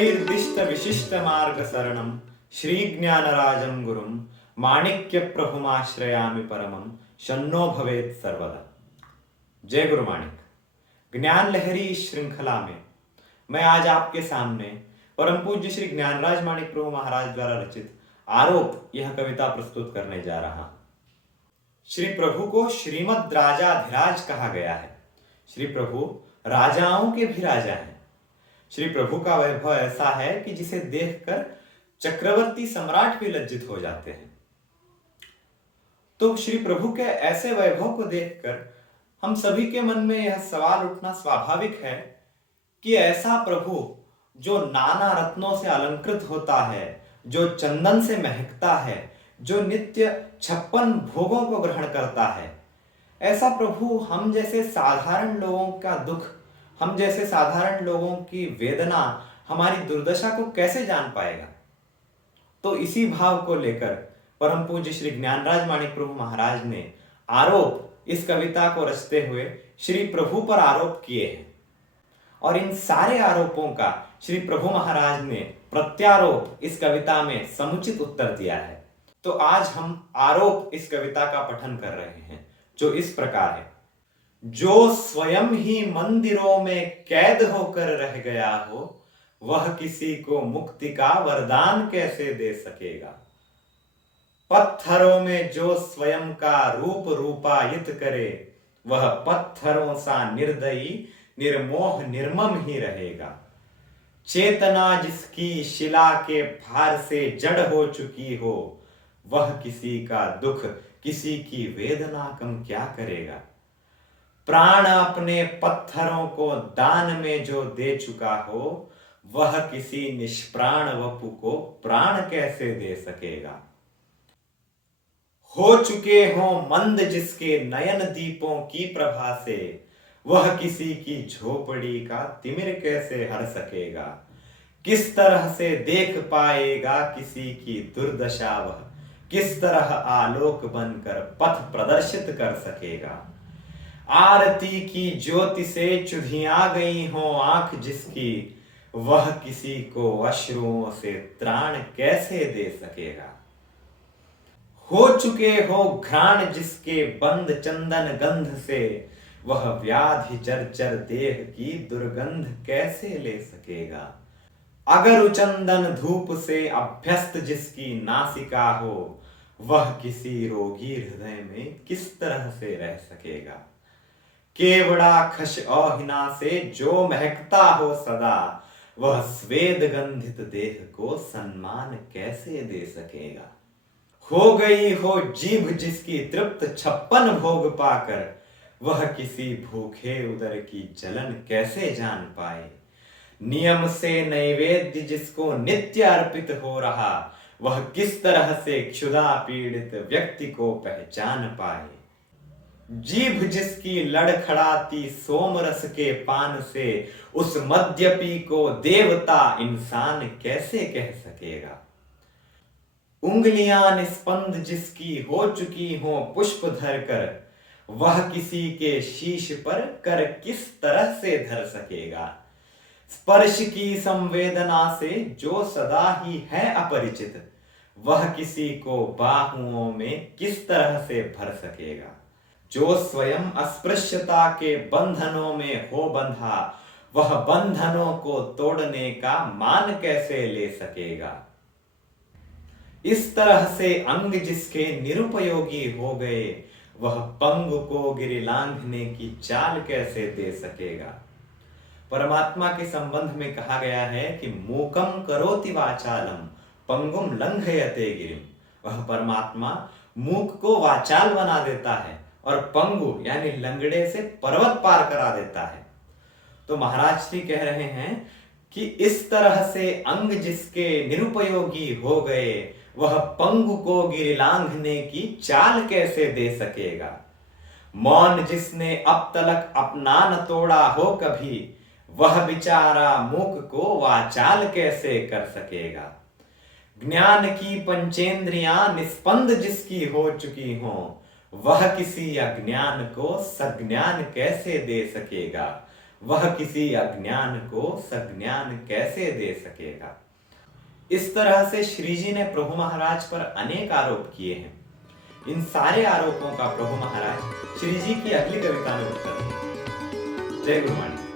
गुरैर्दिष्ट विशिष्ट मार्ग शरणम श्री ज्ञानराजं गुरुम माणिक्य प्रभुमाश्रयामि परमम शन्नो भवेत् सर्वदा। जय गुरु माणिक। ज्ञान लहरी इस श्रृंखला में मैं आज आपके सामने परम पूज्य श्री ज्ञानराज माणिक प्रभु महाराज द्वारा रचित आरोप यह कविता प्रस्तुत करने जा रहा हूं। श्री प्रभु को श्रीमद् राजाधिराज कहा गया है। श्री प्रभु राजाओं के भी राजा हैं। श्री प्रभु का वैभव ऐसा है कि जिसे देखकर चक्रवर्ती सम्राट भी लज्जित हो जाते हैं। तो श्री प्रभु के ऐसे वैभव को देखकर हम सभी के मन में यह सवाल उठना स्वाभाविक है कि ऐसा प्रभु जो नाना रत्नों से अलंकृत होता है, जो चंदन से महकता है, जो नित्य 56 भोगों को ग्रहण करता है, ऐसा प्रभु हम जैसे साधारण लोगों का दुख, हम जैसे साधारण लोगों की वेदना, हमारी दुर्दशा को कैसे जान पाएगा। तो इसी भाव को लेकर परम पूज्य श्री ज्ञानराज माणिक प्रभु महाराज ने आरोप इस कविता को रचते हुए श्री प्रभु पर आरोप किए हैं और इन सारे आरोपों का श्री प्रभु महाराज ने प्रत्यारोप इस कविता में समुचित उत्तर दिया है। तो आज हम आरोप इस कविता का पठन कर रहे हैं, जो इस प्रकार है। जो स्वयं ही मंदिरों में कैद होकर रह गया हो, वह किसी को मुक्ति का वरदान कैसे दे सकेगा। पत्थरों में जो स्वयं का रूप रूपायित करे, वह पत्थरों सा निर्दयी निर्मोह निर्मम ही रहेगा। चेतना जिसकी शिला के भार से जड़ हो चुकी हो, वह किसी का दुख किसी की वेदना कम क्या करेगा। प्राण अपने पत्थरों को दान में जो दे चुका हो, वह किसी निष्प्राण वपु को प्राण कैसे दे सकेगा। हो चुके हो मंद जिसके नयन दीपों की प्रभा से, वह किसी की झोपड़ी का तिमिर कैसे हर सकेगा। किस तरह से देख पाएगा किसी की दुर्दशा, वह किस तरह आलोक बनकर पथ प्रदर्शित कर सकेगा। आरती की ज्योति से चुधिया गई हो आंख जिसकी, वह किसी को अश्रुओं से त्राण कैसे दे सकेगा। हो चुके हो घ्राण जिसके बंद चंदन गंध से, वह व्याधि जर्जर देह की दुर्गंध कैसे ले सकेगा। अगर उचंदन धूप से अभ्यस्त जिसकी नासिका हो, वह किसी रोगी हृदय में किस तरह से रह सकेगा। केवड़ा खश औहिना से जो महकता हो सदा, वह स्वेद गंधित देह को सम्मान कैसे दे सकेगा। हो गई हो जीभ जिसकी तृप्त 56 भोग पाकर, वह किसी भूखे उदर की जलन कैसे जान पाए। नियम से नैवेद्य जिसको नित्य अर्पित हो रहा, वह किस तरह से क्षुधा पीड़ित व्यक्ति को पहचान पाए। जीभ जिसकी लड़खड़ाती सोम रस के पान से, उस मद्यपी को देवता इंसान कैसे कह सकेगा। उंगलियां निस्पंद जिसकी हो चुकी हो पुष्प धरकर, वह किसी के शीश पर कर किस तरह से धर सकेगा। स्पर्श की संवेदना से जो सदा ही है अपरिचित, वह किसी को बाहुओं में किस तरह से भर सकेगा। जो स्वयं अस्पृश्यता के बंधनों में हो बंधा, वह बंधनों को तोड़ने का मान कैसे ले सकेगा। इस तरह से अंग जिसके निरुपयोगी हो गए, वह पंगु को गिरि लांघने की चाल कैसे दे सकेगा। परमात्मा के संबंध में कहा गया है कि मूकम करोति वाचालम पंगुम लंघयते गिरिम। वह परमात्मा मूक को वाचाल बना देता है और पंगु यानी लंगड़े से पर्वत पार करा देता है। तो महाराज श्री कह रहे हैं कि इस तरह से अंग जिसके निरुपयोगी हो गए, वह पंगु को गिरि लांघने की चाल कैसे दे सकेगा। मौन जिसने अब तलक अपना न तोड़ा हो कभी, वह बेचारा मूक को वाचाल कैसे कर सकेगा। ज्ञान की पंचेंद्रियां निस्पंद जिसकी हो चुकी हों, वह किसी अज्ञान को सज्ञान कैसे दे सकेगा। वह किसी अज्ञान को सज्ञान कैसे दे सकेगा। इस तरह से श्री जी ने प्रभु महाराज पर अनेक आरोप किए हैं। इन सारे आरोपों का प्रभु महाराज श्री जी की अगली कविता में उत्तर दिया। जय गुरु माणिक।